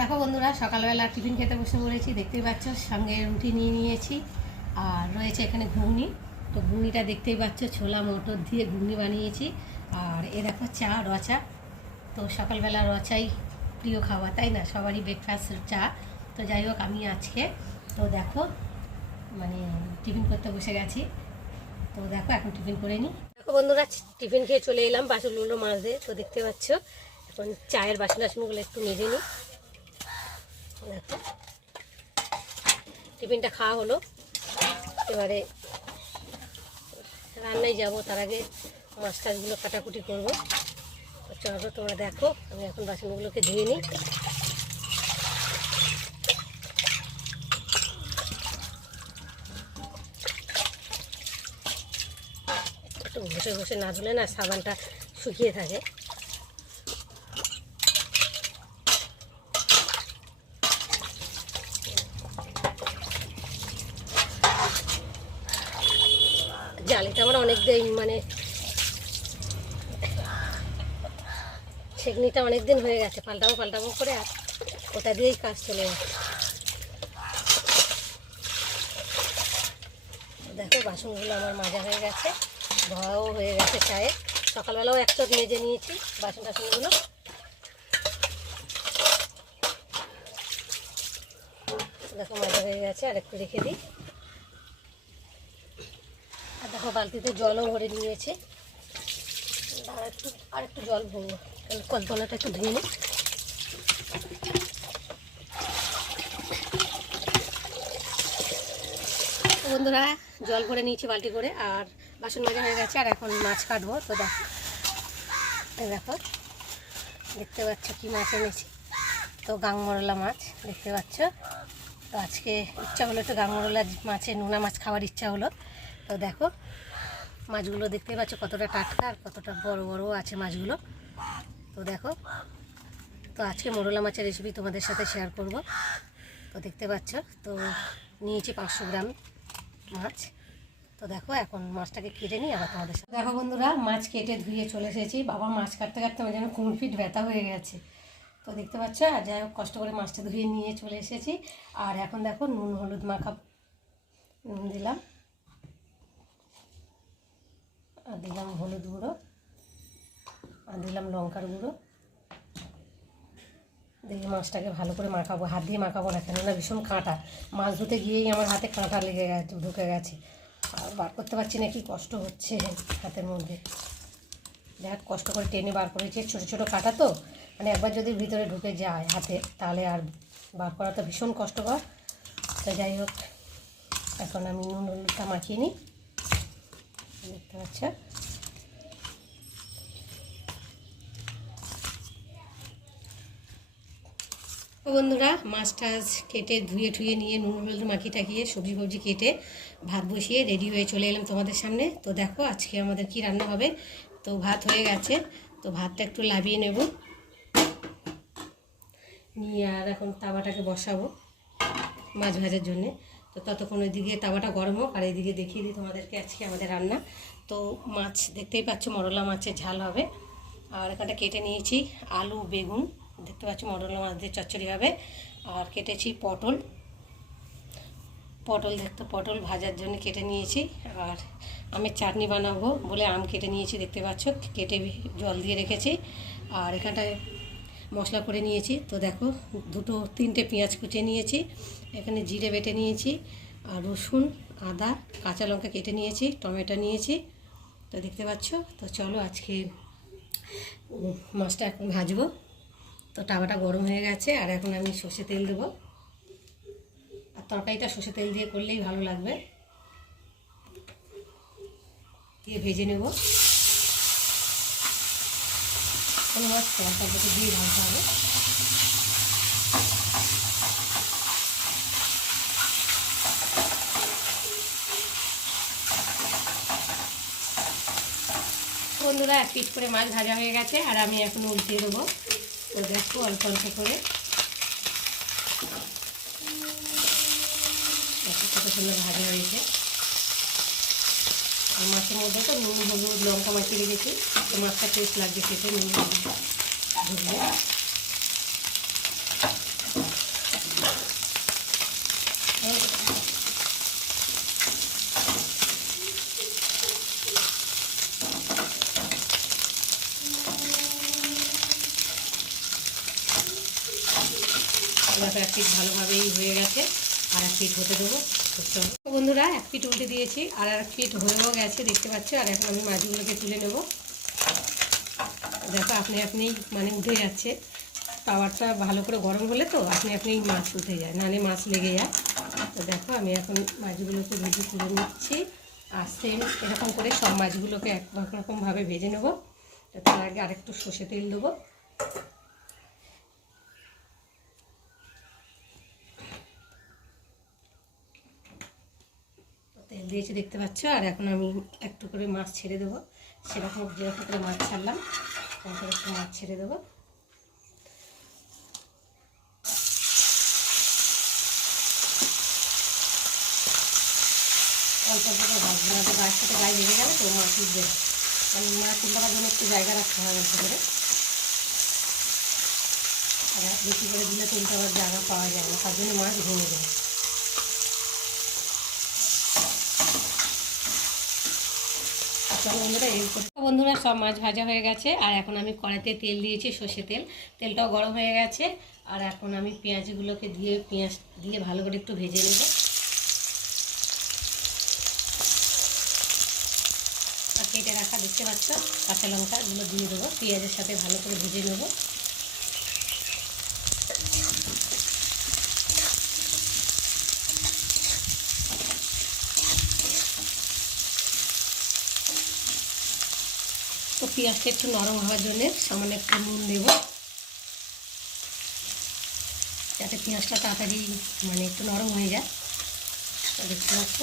দেখো বন্ধুরা, সকালবেলা টিফিন খেতে বসে পড়েছি। দেখতেই পাচ্ছ সঙ্গে রুটি নিয়ে নিয়েছি, আর রয়েছে এখানে ঘুগনি। তো ঘুগনিটা দেখতেই পাচ্ছ ছোলা মটর দিয়ে ঘুগনি বানিয়েছি। আর এ দেখো চা, রচা। তো সকালবেলা রচাই প্রিয় খাবার, তাই না? সবারই ব্রেকফাস্ট চা। তো যাই হোক, আমি আজকে তো দেখো মানে টিফিন করতে বসে গেছি। তো দেখো এখন টিফিন করে নিই। দেখো বন্ধুরা, টিফিন খেয়ে চলে এলাম বাসনগুলো মাজতে। তো দেখতে পাচ্ছ এখন চায়ের বাসনগুলো একটু মেজে নিই। দেখো টিফিনটা খাওয়া হলো, এবারে রান্নায় যাব। তার আগে মাছ টাছগুলো কাটাকুটি করবো। তো চলো তোমরা দেখো, আমি এখন বাসনগুলোকে ধুয়ে নিই। একটু ঘষে ঘষে না ধুলে না সাবানটা শুকিয়ে থাকে। জালিটা আমার অনেক দিন মানে ছেঁকনিটা অনেক দিন হয়ে গেছে, পাল্টাবো করে আর ওটা দিয়েই কাজ চলে যাচ্ছে। দেখো বাসনগুলো আমার মাজা হয়ে গেছে, ধোয়াও হয়ে গেছে। চায়ে সকালবেলাও এক চট মেজে নিয়েছি বাসনগুলো। দেখো মাজা হয়ে গেছে, আর একটু রেখে দিই। আর দেখো বালতিতে জলও ভরে নিয়েছে, আর একটু জল ভরবো, কলতলাটা একটু ধুয়ে নিই। বন্ধুরা, জল ভরে নিয়েছি বালতি করে, আর বাসন মাজা হয়ে গেছে। আর এখন মাছ কাটবো। তো দেখো দেখতে পাচ্ছ কি মাছ এনেছি। তো গাংমরলা মাছ দেখতে পাচ্ছ। তো আজকে ইচ্ছা হলো একটু গাংমরলা মাছের নোনা মাছ খাওয়ার ইচ্ছা হলো। তো দেখো মাছগুলো দেখতে পাচ্ছ কতটা টাটকা আর কতটা বড় বড় আছে মাছগুলো। তো দেখো, তো আজকে মোরলা মাছের রেসিপি তোমাদের সাথে শেয়ার করব। তো দেখতে পাচ্ছ, তো নিয়েছি 500 গ্রাম মাছ। তো দেখো এখন মাছটাকে কেটে নিই, আবার তোমাদের সাথে। দেখো বন্ধুরা, মাছ কেটে ধুয়ে চলে এসেছি। বাবা মাছ কাটতে কাটতে আমার যেন কোন ফিট ব্যথা হয়ে গেছে। তো দেখতে পাচ্ছ, আর যাই হোক কষ্ট করে মাছটা ধুয়ে নিয়ে চলে এসেছি। আর এখন দেখো নুন হলুদ মাখা নুন দিলাম, আর দিলাম হলুদ গুঁড়ো, আর দিলাম লঙ্কার গুঁড়ো। দেখি মাছটাকে ভালো করে মাখাবো, হাত দিয়ে মাখাবো না, কেননা ভীষণ কাঁটা। মাছ ধুতে গিয়েই আমার হাতে কাঁটা লেগে গেছে, ঢুকে গেছে। আর বার করতে পারছি না, কি কষ্ট হচ্ছে হাতের মধ্যে। দেখ কষ্ট করে টেনে বার করেছি, ছোটো ছোটো কাঁটা তো, মানে একবার যদি ভিতরে ঢুকে যায় হাতে, তাহলে আর বার করা তো ভীষণ কষ্টকর। তো যাই হোক, এখন আমি নুন হলুদটা মাখিয়ে নিই। দেখতে পাচ্ছ, বন্ধুরা মাছ টাছ কেটে ধুয়ে ঠুয়ে নিয়ে নুন হলুদ টাকিয়ে সবজি কেটে ভাত বসিয়ে রেডি হয়ে চলে এলাম তোমাদের সামনে। তো দেখো আজকে আমাদের কি রান্না হবে। তো ভাত হয়ে গেছে, তো ভাতটা একটু লাভিয়ে নেব নিয়ে, আর এখন তাওয়াটাকে বসাবো মাছ ভাজার জন্যে। তো ততক্ষণ ওইদিকে তাওয়াটা গরম হোক, আর এইদিকে দেখিয়ে দিই তোমাদেরকে আজকে আমাদের রান্না। তো মাছ দেখতেই পাচ্ছ মরলা মাছের ঝাল হবে। আর এখানটা কেটে নিয়েছি আলু বেগুন, দেখতে পাচ্ছি মরলা মাছ দিয়ে চচ্চড়ি হবে। আর কেটেছি পটল ভাজার জন্য কেটে নিয়েছি। আর আমের চাটনি বানাবো বলে আম কেটে নিয়েছি, দেখতে পাচ্ছ কেটে জল দিয়ে রেখেছি। আর এখানটায় মশলা করে নিয়েছি। তো দেখো তিনটে পেঁয়াজ কুচিয়ে নিয়েছি, এখানে জিরে বেটে নিয়েছি, আর রসুন আদা কাঁচা লঙ্কা কেটে নিয়েছি, টমেটো নিয়েছি। তো দেখতে পাচ্ছ। তো চলো আজকে মাছটা এখন ভাজবো। তো তাওয়াটা গরম হয়ে গেছে, আর এখন আমি সর্ষে তেল দেবো। আর তরকারিটা সর্ষে তেল দিয়ে করলেই ভালো লাগবে। দিয়ে ভেজে নেব। কোনো মাছ তরকারিতে দিয়ে ভাজতে হবে। বন্ধুরা, এক পিস করে মাছ ভাজা হয়ে গেছে, আর আমি এখন উল্টিয়ে দেবো। তো দেখো অল্প অল্প করে কত সুন্দর ভাজা হয়েছে। আর মাছের মধ্যে তো নুন হলুদ লঙ্কা মাখিয়ে রেখেছি, তো মাছটা টেস্ট লাগবে খেতে নুন হলুদ ঢুকবে। দেখো এক পিঠ ভালোভাবেই হয়ে গেছে, আর এক পিঠ হতে দেবো। বন্ধুরা এক পিঠ উল্টে দিয়েছি, আর এক পিঠ হয়েও গেছে দেখতে পাচ্ছ। আর এখন আমি মাছগুলোকে তুলে নেব। দেখো আপনি আপনি মানে উঠে যাচ্ছে, তাওয়াটা ভালো করে গরম হলে তো আপনি আপনি মাছ উঠে যায়, নাহলে মাছ লেগে যায়। তো দেখো আমি এখন মাছগুলোকে ভেজে তুলে নিচ্ছি। আর সেম এরকম করে সব মাছগুলোকে একরকমভাবে ভেজে নেবো। তার আগে আরেকটু সর্ষে তেল দেবো। তেল দিয়েছি দেখতে পাচ্ছ। আর এখন আমি একটু করে মাছ ছেড়ে দেবো, সেরকম যেরকম করে মাছ ছাড়লাম তারপরে একটু মাছ ছেড়ে দেবো। অল্প অল্প করে ভাজবো, না তো গায়ের সাথে গায়ে লেগে গেলে তো মাছ উঠবে না। কারণ মাছ উল্টাবার জন্য একটু জায়গা রাখতে হয় অল্প করে, আর বেশি করে দিলে তো উল্টাবার জায়গা পাওয়া যায় না, তার জন্য মাছ ভেঙে যায়। বন্ধুরা সব মাছ ভাজা হয়ে গেছে, আর এখন আমি কড়াইতে তেল দিয়েছি, সর্ষে তেল। তেলটাও গরম হয়ে গেছে, আর এখন আমি পেঁয়াজগুলোকে দিয়ে পেঁয়াজ দিয়ে ভালো করে একটু ভেজে নেব। আর কেটে রাখা দেখতে পাচ্ছ কাঁচা লঙ্কাগুলো দিয়ে দেবো, পেঁয়াজের সাথে ভালো করে ভেজে নেব। তো পেঁয়াজটা একটু নরম হওয়ার জন্যে সামান্য একটু নুন দেব, যাতে পেঁয়াজটা তাড়াতাড়ি মানে একটু নরম হয়ে যায়। দেখতে পাচ্ছ,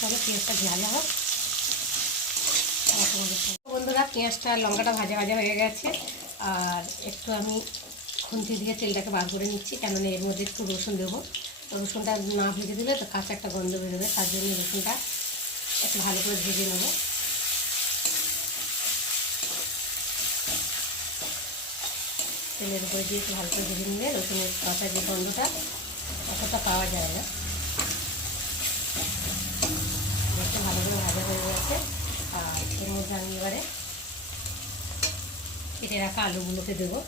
চলো পেঁয়াজটা ভাজা হোক। বন্ধুরা পেঁয়াজটা লঙ্কাটা ভাজা ভাজা হয়ে গেছে, আর একটু আমি খুন্তি দিয়ে তেলটাকে বার করে নিচ্ছি, কেননা এর মধ্যে একটু রসুন দেবো। তো রসুনটা না ভেজে দিলে তো কাঁচা একটা গন্ধ বেরোবে, তার জন্য রসুনটা একটু ভালো করে ভেজে নেব। তেলের উপরে দিয়ে একটু ভালো করে ভেজে নিলে রসুনের কাঁচা যে গন্ধটা অতটা পাওয়া যায় না। একটু ভালো করে ভাজা হয়ে গেছে, আর এর মধ্যে আমি এবারে কেটে রাখা আলুগুলোকে দেবো।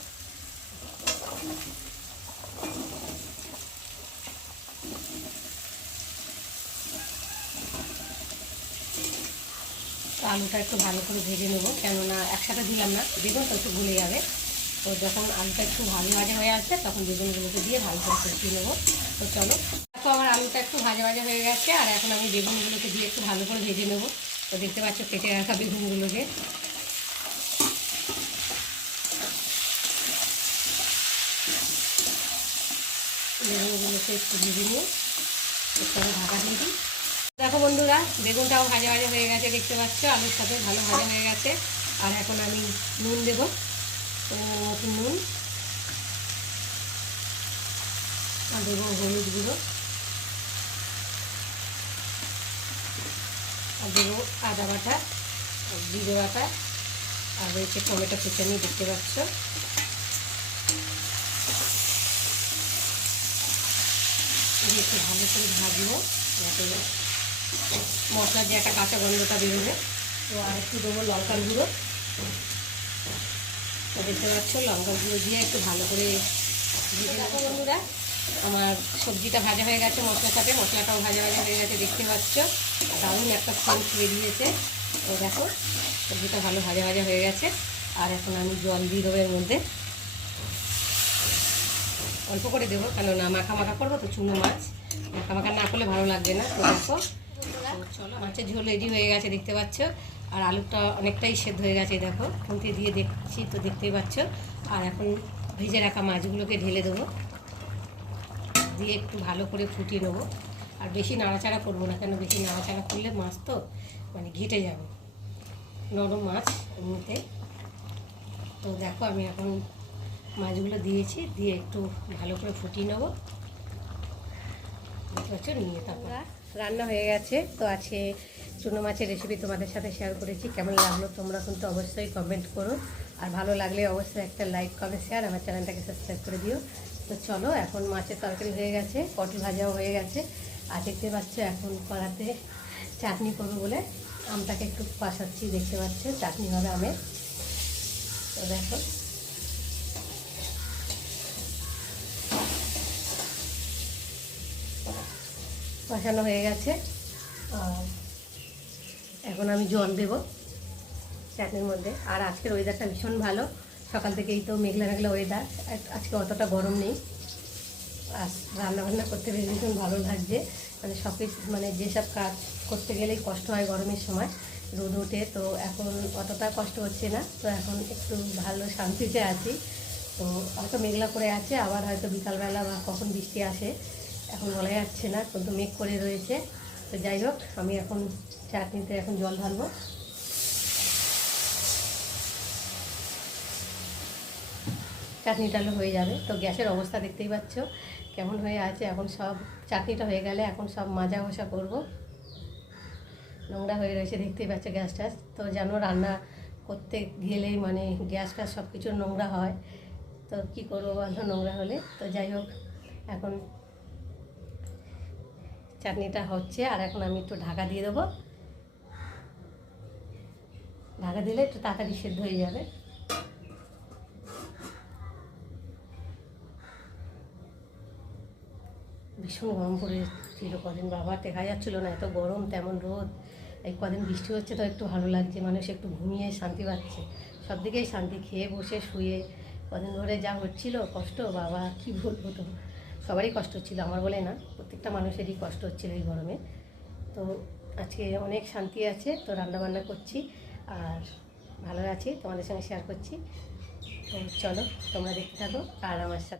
আলুটা একটু ভালো করে ভেজে নেবো, কেননা একসাথে দিলাম না, বেগুন তো একটু গলে যাবে। তো যখন আলুটা একটু ভাজা ভাজা হয়ে আসবে তখন বেগুনগুলোকে দিয়ে ভালো করে কষিয়ে নেবো। তো চলো, দেখো আমার আলুটা একটু ভাজা ভাজা হয়ে গেছে, আর এখন আমি বেগুনগুলোকে দিয়ে একটু ভালো করে ভেজে নেবো। তো দেখতে পাচ্ছ কেটে রাখা বেগুনগুলোকে একটু ভেজে নিয়ে একটু আমি ঢাকা দিয়ে দিই। দেখো বন্ধুরা বেগুনটাও ভাজা ভাজা হয়ে গেছে দেখতে পাচ্ছ, আলুর সাথে ভালো ভাজা হয়ে গেছে। আর এখন আমি নুন দেবো, মতো নুন, আর দেবো হলুদ গুঁড়ো, আর দেবো আদা বাটা, জিরে বাটা, আর রয়েছে টমেটো কুচানি দেখতে পাচ্ছ। একটু ভালো করে ভাজবো যাতে মশলার যে একটা কাঁচা গন্ধটা বেরোবে। তো আর একটু দেবো লঙ্কার গুঁড়ো, তো দেখতে পাচ্ছ লঙ্কার গুঁড়ো দিয়ে একটু ভালো করে ভেজে নেবো। বন্ধুরা আমার সবজিটা ভাজা হয়ে গেছে, মশলার সাথে মশলাটাও ভাজা ভাজা হয়ে গেছে দেখতে পাচ্ছ, দারুণ একটা ফ্রেন্স বেরিয়েছে। তো দেখো সবজিটা ভালো ভাজা ভাজা হয়ে গেছে, আর এখন আমি জল দিয়ে দেবো এর মধ্যে, অল্প করে দেবো, কেননা মাখা মাখা করবো তো চুনো মাছ, মাখা মাখা না করলে ভালো লাগবে না। তো দেখো চলো মাছের ঝোল রেডি হয়ে গেছে দেখতে পাচ্ছ, আর আলুটা অনেকটাই সেদ্ধ হয়ে গেছে দেখো, খুন্তি দিয়ে দেখছি তো দেখতেই পাচ্ছ। আর এখন ভেজে রাখা মাছগুলোকে ঢেলে দেবো, দিয়ে একটু ভালো করে ফুটিয়ে নেবো। আর বেশি নাড়াচাড়া করবো না, কেন বেশি নাড়াচাড়া করলে মাছ তো মানে ঘেটে যাবে, নরম মাছ এমনিতে। তো দেখো আমি এখন মাছগুলো দিয়েছি, দিয়ে একটু ভালো করে ফুটিয়ে নেবো বুঝতে পারছো নিয়ে। তারপর রান্না হয়ে গেছে, তো আছে চুনো মাছের রেসিপি তোমাদের সাথে শেয়ার করেছি। কেমন লাগলো তোমরা কিন্তু অবশ্যই কমেন্ট করো, আর ভালো লাগলে অবশ্যই একটা লাইক কমেন্ট শেয়ার আমার চ্যানেলটাকে সাবস্ক্রাইব করে দিও। তো চলো এখন মাছের তরকারি হয়ে গেছে, পটল ভাজাও হয়ে গেছে, আর দেখতে পাচ্ছ এখন কড়াতে চাটনি করবো বলে আমটাকে একটু পাশাচ্ছি দেখতে পাচ্ছ, চাটনি হবে আমের। তো দেখো কষানো হয়ে গেছে। আর এখন আমি জল দেব চাটনির মধ্যে। আর আজকের ওয়েদারটা ভীষণ ভালো, সকাল থেকেই তো মেঘলা মেঘলা ওয়েদার, আজকে অতটা গরম নেই। আর রান্নাবান্না করতে ভীষণ ভালো লাগছে, মানে সব কিছু মানে যেসব কাজ করতে গেলেই কষ্ট হয় গরমের সময়, রোদ ওঠে, তো এখন অতটা কষ্ট হচ্ছে না। তো এখন একটু ভালো শান্তিতে আছি। তো হয়তো মেঘলা করে আছে, আবার হয়তো বিকালবেলা বা কখন বৃষ্টি আসে এখন বলা যাচ্ছে না, কিন্তু মেঘ করে রয়েছে। তো যাই হোক, আমি এখন চাটনিতে এখন জল ঢালবো। চাটনিটা হয়ে যাবে। তো গ্যাসের অবস্থা দেখতেই পাচ্ছ কেমন হয়ে আছে। এখন সব চাটনিটা হয়ে গেলে এখন সব মাজা ঘষা করবো। নোংরা হয়ে রয়েছে দেখতেই পাচ্ছ গ্যাস ট্যাস। তো যেন রান্না করতে গেলেই মানে গ্যাস ফ্যাস সব কিছু নোংরা হয়, তো কী করবো বলো নোংরা হলে। তো যাই হোক, এখন চাটনিটা হচ্ছে, আর এখন আমি একটু ঢাকা দিয়ে দেবো। ঢাকা দিলে একটু তাড়াতাড়ি সেদ্ধ হয়ে যাবে। ভীষণ গরম পড়েছিল কদিন, বাবা দেখা যাচ্ছিলো না, এত গরম তেমন রোদ। এই কদিন বৃষ্টি হচ্ছে তো একটু ভালো লাগছে, মানুষ একটু ঘুমিয়ে শান্তি পাচ্ছে। সব দিকেই শান্তি, খেয়ে বসে শুয়ে কদিন ধরে যা হচ্ছিল কষ্ট, বাবা কী বলবো। তো সবারই কষ্ট হচ্ছিল, আমার বলে না, প্রত্যেকটা মানুষেরই কষ্ট হচ্ছিলো এই গরমে। তো আজকে অনেক শান্তি আছে, তো রান্নাবান্না করছি আর ভালো আছি, তোমাদের সঙ্গে শেয়ার করছি। তো চলো তোমরা দেখতে থাকো আর আমার সাথে।